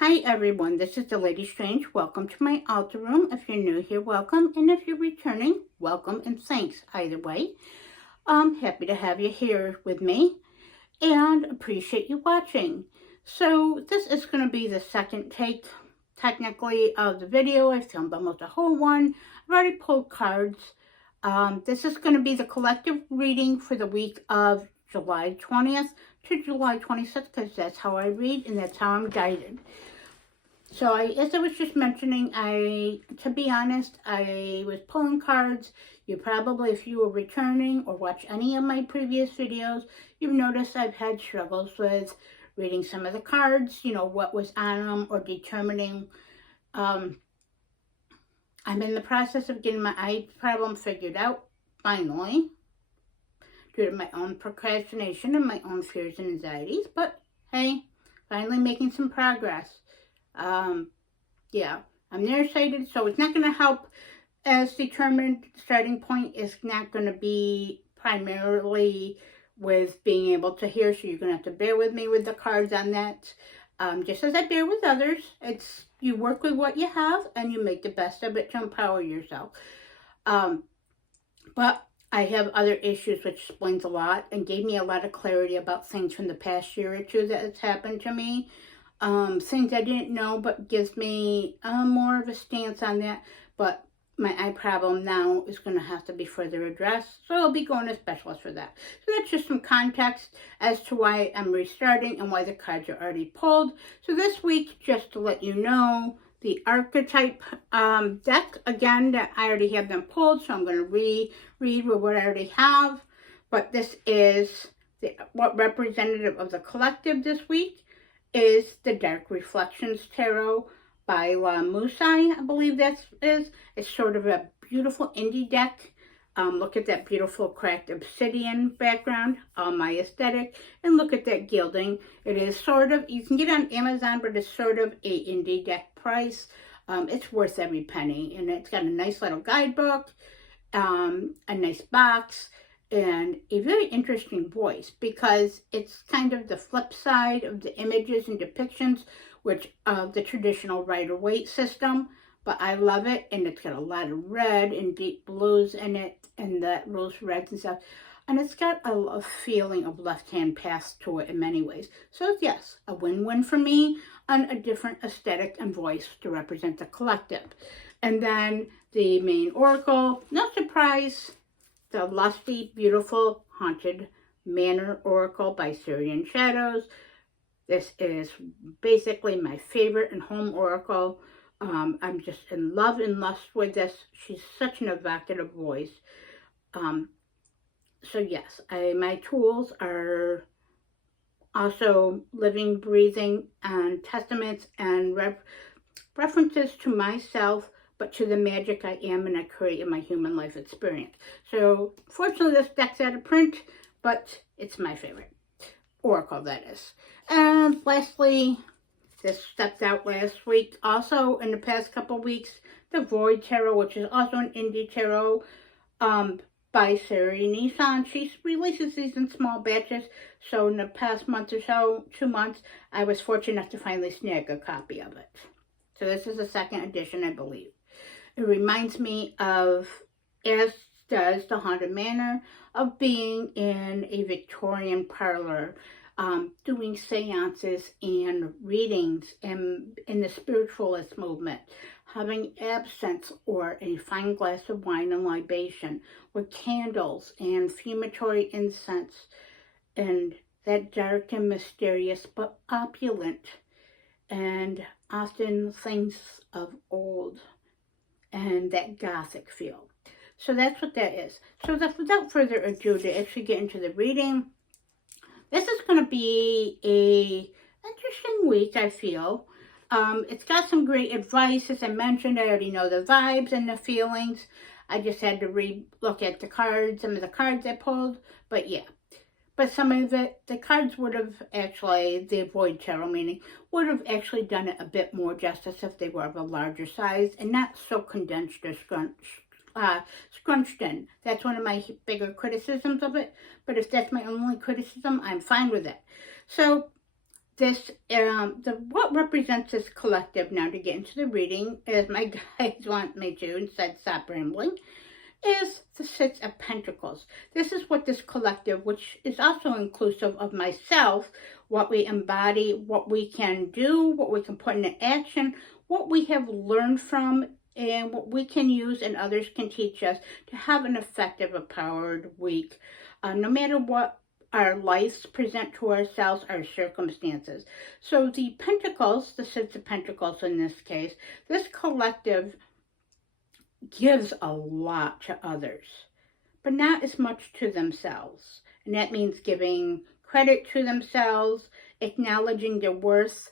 Hi everyone, this is the Lady Strange. Welcome to my altar room. If you're new here, welcome. And if you're returning, welcome and thanks either way. I'm happy to have you here with me and appreciate you watching. So this is going to be the second take, technically, of the video. I filmed almost a whole one. I've already pulled cards. This is going to be the collective reading for the week of July 20th to July 26th because that's how I read and that's how I'm guided. So as I was just mentioning, to be honest, I was pulling cards. You probably, if you were returning or watch any of my previous videos, you've noticed I've had struggles with reading some of the cards, what was on them or determining. I'm in the process of getting my eye problem figured out, finally, due to my own procrastination and my own fears and anxieties. But hey, finally making some progress. Yeah, I'm nearsighted, so it's not going to help as determined. Starting point is not going to be primarily with being able to hear, so you're going to have to bear with me with the cards on that. Just as I bear with others, it's you work with what you have and you make the best of it to empower yourself. But I have other issues, which explains a lot and gave me a lot of clarity about things from the past year or two that has happened to me. Things I didn't know, but gives me more of a stance on that. But my eye problem now is going to have to be further addressed, so I'll be going to a specialist for that. So that's just some context as to why I'm restarting and why the cards are already pulled. So this week, just to let you know, the archetype deck, again, that I already have them pulled, so I'm going to reread with what I already have. But this is what representative of the collective this week is the Dark Reflections Tarot by La Musai, I believe that is. It's sort of a beautiful indie deck. Look at that beautiful cracked obsidian background, my aesthetic, and look at that gilding. It is sort of, you can get it on Amazon, but it's sort of a indie deck price. It's worth every penny, and it's got a nice little guidebook, a nice box, and a very interesting voice, because it's kind of the flip side of the images and depictions, which of the traditional Rider-Waite system. But I love it, and it's got a lot of red and deep blues in it, and that rose reds and stuff. And it's got a feeling of left-hand path to it in many ways. So yes, a win-win for me on a different aesthetic and voice to represent the collective. And then the main oracle, no surprise, the lusty, beautiful, haunted manor oracle by Syrian Shadows. This is basically my favorite and home oracle. I'm just in love and lust with this. She's such an evocative voice. So yes, my tools are also living, breathing, and testaments and references to myself, but to the magic I am and I create in my human life experience. So fortunately this deck's out of print, but it's my favorite oracle, that is. And lastly, this stepped out last week, also in the past couple weeks, the Void Tarot, which is also an indie tarot by Sari Nissan. She releases these in small batches, so in the past month or so, 2 months, I was fortunate enough to finally snag a copy of it. So this is the second edition, I believe. It reminds me of, as does the Haunted Manor, of being in a Victorian parlor, doing seances and readings in the spiritualist movement, having absinthe or a fine glass of wine and libation with candles and fumitory incense, and that dark and mysterious but opulent, and often things of old, and that gothic feel. So that's what that is. So without further ado, to actually get into the reading, this is going to be a interesting week, I feel. It's got some great advice. As I mentioned, I already know the vibes and the feelings. I just had to look at the cards, some of the cards I pulled. But yeah. But some of the cards would have actually, the Void Tarot meaning, would have actually done it a bit more justice if they were of a larger size and not so condensed or scrunched in. That's one of my bigger criticisms of it. But if that's my only criticism, I'm fine with it. So this, what represents this collective, now to get into the reading, as my guides want me to, and said stop rambling, is the Six of Pentacles. This is what this collective, which is also inclusive of myself, what we embody, what we can do, what we can put into action, what we have learned from, and what we can use and others can teach us to have an effective, empowered week, no matter what our lives present to ourselves, our circumstances. So the Pentacles, the Six of Pentacles in this case, this collective gives a lot to others, but not as much to themselves. And that means giving credit to themselves, acknowledging their worth,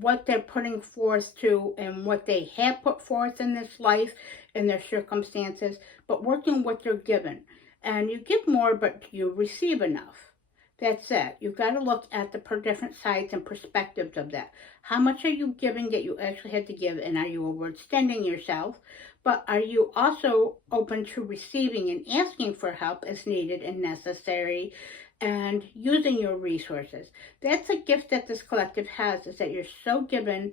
what they're putting forth to, and what they have put forth in this life, in their circumstances, but working what they're given. And you give more, but you receive enough. That's it. You've got to look at the different sides and perspectives of that. How much are you giving that you actually had to give, and are you overextending yourself? But are you also open to receiving and asking for help as needed and necessary, and using your resources? That's a gift that this collective has, is that you're so given,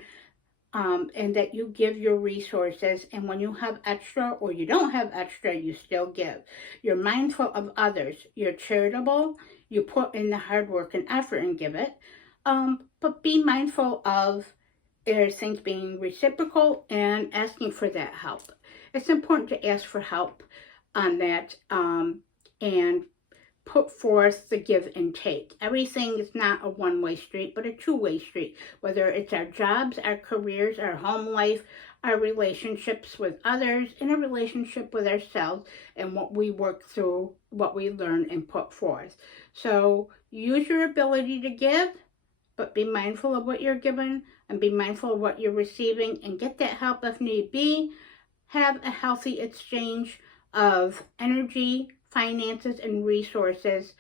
and that you give your resources, and when you have extra or you don't have extra, you still give. You're mindful of others. You're charitable. You put in the hard work and effort and give it. But be mindful of things being reciprocal and asking for that help. It's important to ask for help on that, and put forth the give and take. Everything is not a one-way street, but a two-way street. Whether it's our jobs, our careers, our home life, our relationships with others, and a relationship with ourselves, and what we work through, what we learn and put forth. So use your ability to give, but be mindful of what you're given, and be mindful of what you're receiving, and get that help if need be. Have a healthy exchange of energy, finances, and resources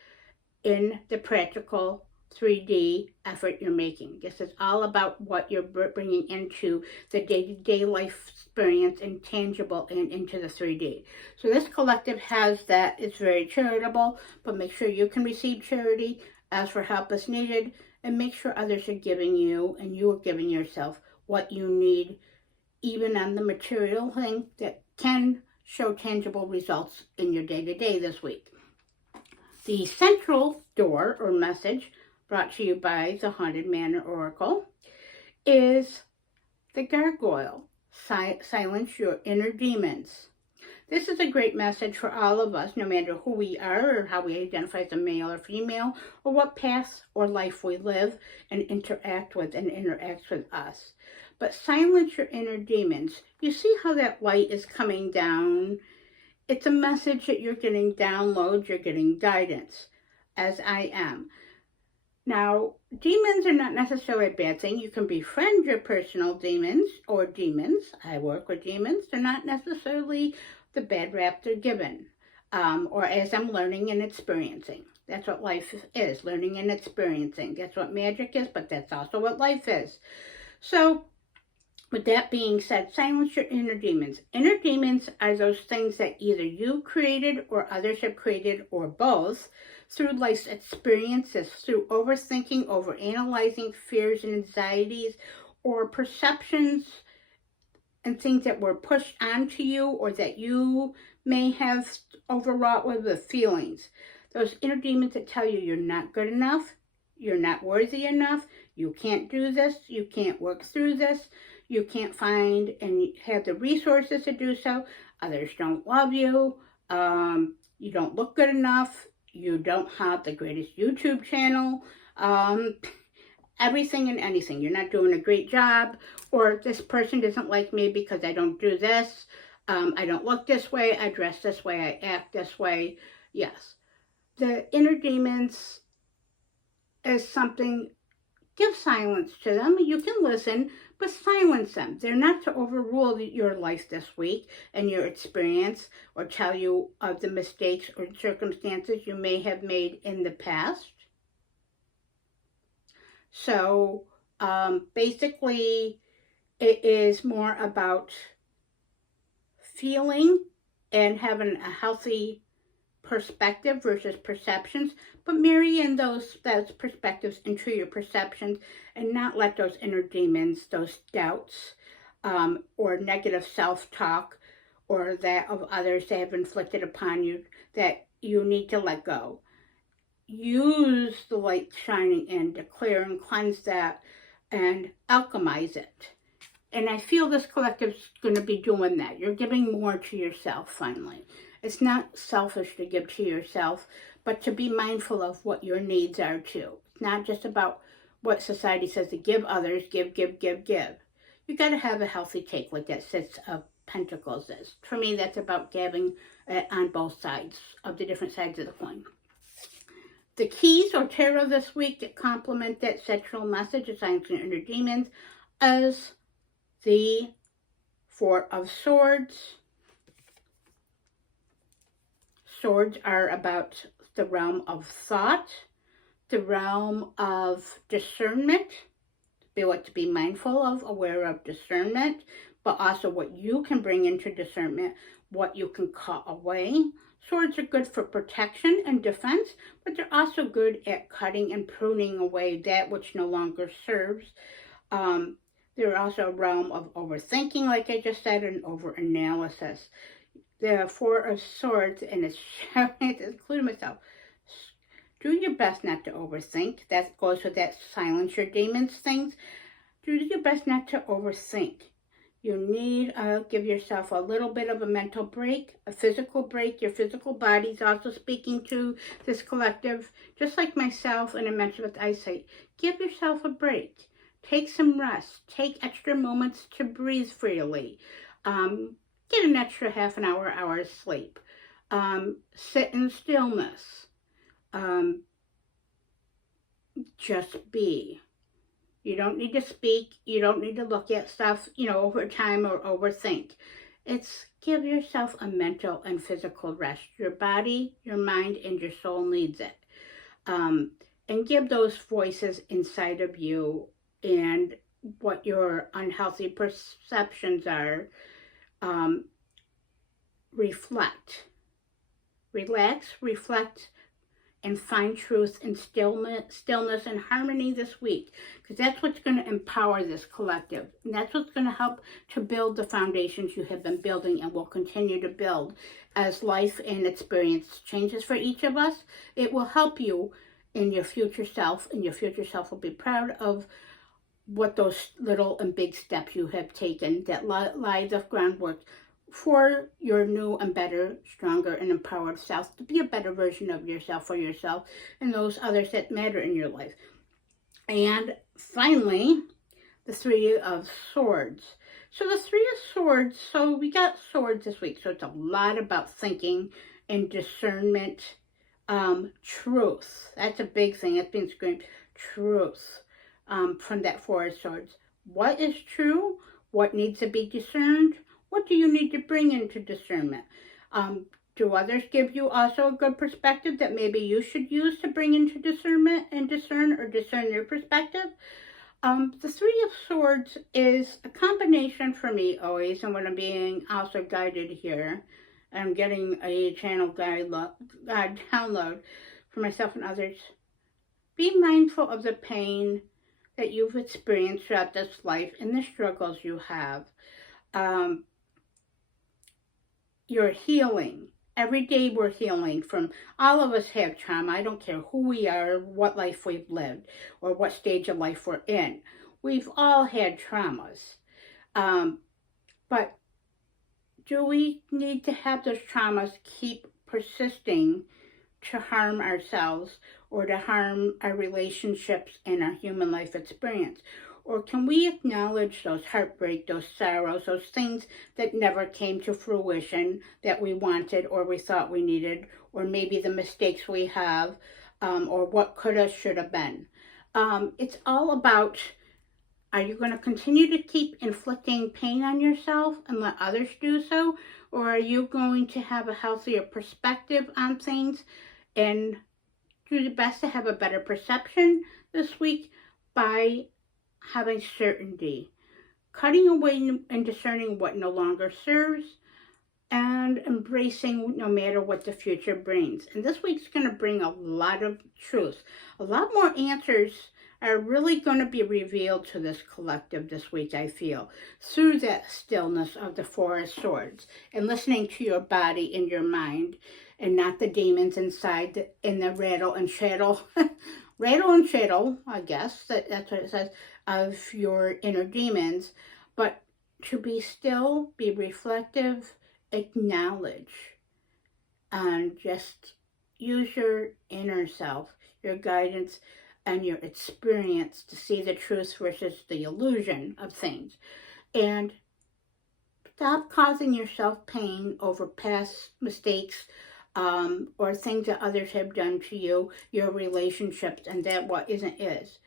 in the practical 3D effort you're making. This is all about what you're bringing into the day-to-day life experience, and tangible, and into the 3D. So this collective has that. It's very charitable, but make sure you can receive charity, ask for help as needed, and make sure others are giving you, and you are giving yourself, what you need, even on the material thing that can show tangible results in your day-to-day this week. The central door or message, brought to you by the Haunted Manor Oracle, is the Gargoyle. Silence your inner demons. This is a great message for all of us, no matter who we are or how we identify as a male or female, or what path or life we live and interact with and interacts with us. But silence your inner demons. You see how that light is coming down? It's a message that you're getting downloads, you're getting guidance, as I am. Now, demons are not necessarily a bad thing. You can befriend your personal demons or demons. I work with demons. They're not necessarily the bad rap they're given, or as I'm learning and experiencing. That's what life is, learning and experiencing. That's what magic is, but that's also what life is. So, with that being said, silence your inner demons. Inner demons are those things that either you created or others have created, or both, through life's experiences, through overthinking, overanalyzing, fears and anxieties, or perceptions and things that were pushed onto you, or that you may have overwrought with the feelings. Those inner demons that tell you you're not good enough, you're not worthy enough, you can't do this, you can't work through this, you can't find and have the resources to do so, others don't love you, you don't look good enough, you don't have the greatest YouTube channel, everything and anything. You're not doing a great job, or this person doesn't like me because I don't do this, I don't look this way, I dress this way, I act this way. Yes, the inner demons is something. Give silence to them. You can listen, but silence them. They're not to overrule your life this week and your experience, or tell you of the mistakes or circumstances you may have made in the past. So basically, it is more about feeling and having a healthy perspective versus perceptions, but marry in those perspectives into your perceptions and not let those inner demons, those doubts, or negative self-talk or that of others that have inflicted upon you, that you need to let go. Use the light shining in to clear and cleanse that and alchemize it. And I feel this collective is going to be doing that. You're giving more to yourself finally. It's not selfish to give to yourself, but to be mindful of what your needs are too. It's not just about what society says to give others, give. You got to have a healthy take like that Six of Pentacles is. For me, that's about giving on both sides of the different sides of the coin. The keys or tarot this week that complement that sexual message, of signs and inner demons, is the Four of Swords. Swords are about the realm of thought, the realm of discernment, be what to be mindful of, aware of discernment, but also what you can bring into discernment, what you can cut away. Swords are good for protection and defense, but they're also good at cutting and pruning away that which no longer serves. They're also a realm of overthinking, like I just said, and over-analysis. The Four of Swords, and it's including myself, do your best not to overthink. That goes with that silence your demons things. Do your best not to overthink. You need to give yourself a little bit of a mental break, a physical break. Your physical body's also speaking to this collective, just like myself, and I mentioned with eyesight. Give yourself a break. Take some rest. Take extra moments to breathe freely. Get an extra half an hour of sleep. Sit in stillness. Just be. You don't need to speak. You don't need to look at stuff, over time or overthink. It's give yourself a mental and physical rest. Your body, your mind, and your soul needs it. And give those voices inside of you and what your unhealthy perceptions are. Reflect. Relax, reflect, and find truth and stillness and harmony this week, because that's what's going to empower this collective, and that's what's going to help to build the foundations you have been building and will continue to build as life and experience changes for each of us. It will help you in your future self, and your future self will be proud of what those little and big steps you have taken that lie the groundwork for your new and better, stronger, and empowered self, to be a better version of yourself for yourself and those others that matter in your life. And finally, the Three of Swords. So the Three of Swords, so we got swords this week, so it's a lot about thinking and discernment. Truth. That's a big thing. That's been screamed. Truth. From that Four of Swords. What is true? What needs to be discerned? What do you need to bring into discernment? Do others give you also a good perspective that maybe you should use to bring into discernment and discern your perspective? The Three of Swords is a combination for me always, and when I'm being also guided here, I'm getting a channel download for myself and others. Be mindful of the pain that you've experienced throughout this life and the struggles you have. You're healing. Every day we're healing from, all of us have trauma. I don't care who we are, what life we've lived, or what stage of life we're in. We've all had traumas. But do we need to have those traumas keep persisting to harm ourselves or to harm our relationships and our human life experience? Or can we acknowledge those heartbreak, those sorrows, those things that never came to fruition that we wanted or we thought we needed, or maybe the mistakes we have, or what could have, should have been? It's all about, are you going to continue to keep inflicting pain on yourself and let others do so? Or are you going to have a healthier perspective on things and do your best to have a better perception this week by having certainty, cutting away and discerning what no longer serves, and embracing no matter what the future brings. And this week's going to bring a lot of truth. A lot more answers are really going to be revealed to this collective this week, I feel, through that stillness of the Four of Swords and listening to your body and your mind and not the demons inside in the rattle and shadow. Rattle and shadow, I guess, that's what it says, of your inner demons. But to be still, be reflective, acknowledge, and just use your inner self, your guidance, and your experience to see the truth versus the illusion of things. And stop causing yourself pain over past mistakes or things that others have done to you, your relationships, and that what isn't is.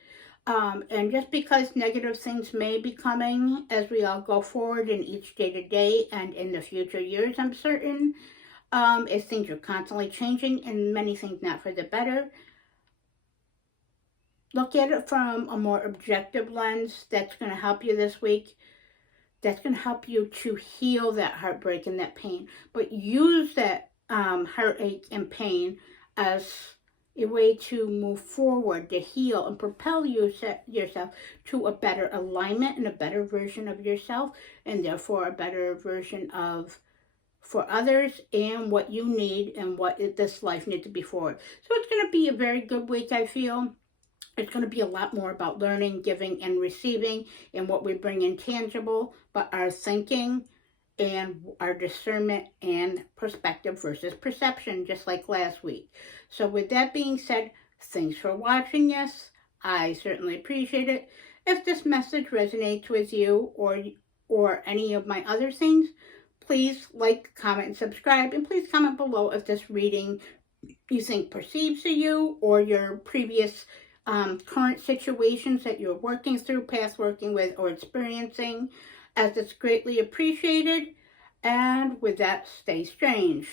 And just because negative things may be coming as we all go forward in each day to day and in the future years, I'm certain, as things are constantly changing and many things not for the better, look at it from a more objective lens. That's going to help you this week. That's going to help you to heal that heartbreak and that pain. But use that heartache and pain as a way to move forward, to heal and propel yourself to a better alignment and a better version of yourself, and therefore a better version of for others and what you need and what this life needs to be forward. So it's going to be a very good week, I feel. It's going to be a lot more about learning, giving, and receiving, and what we bring in tangible, but our thinking and our discernment and perspective versus perception, just like last week. So with that being said, thanks for watching this. I certainly appreciate it. If this message resonates with you or any of my other things, please like, comment, and subscribe. And please comment below if this reading you think perceives to you or your previous current situations that you're working through, past working with, or experiencing, as it's greatly appreciated. And with that, stay strange.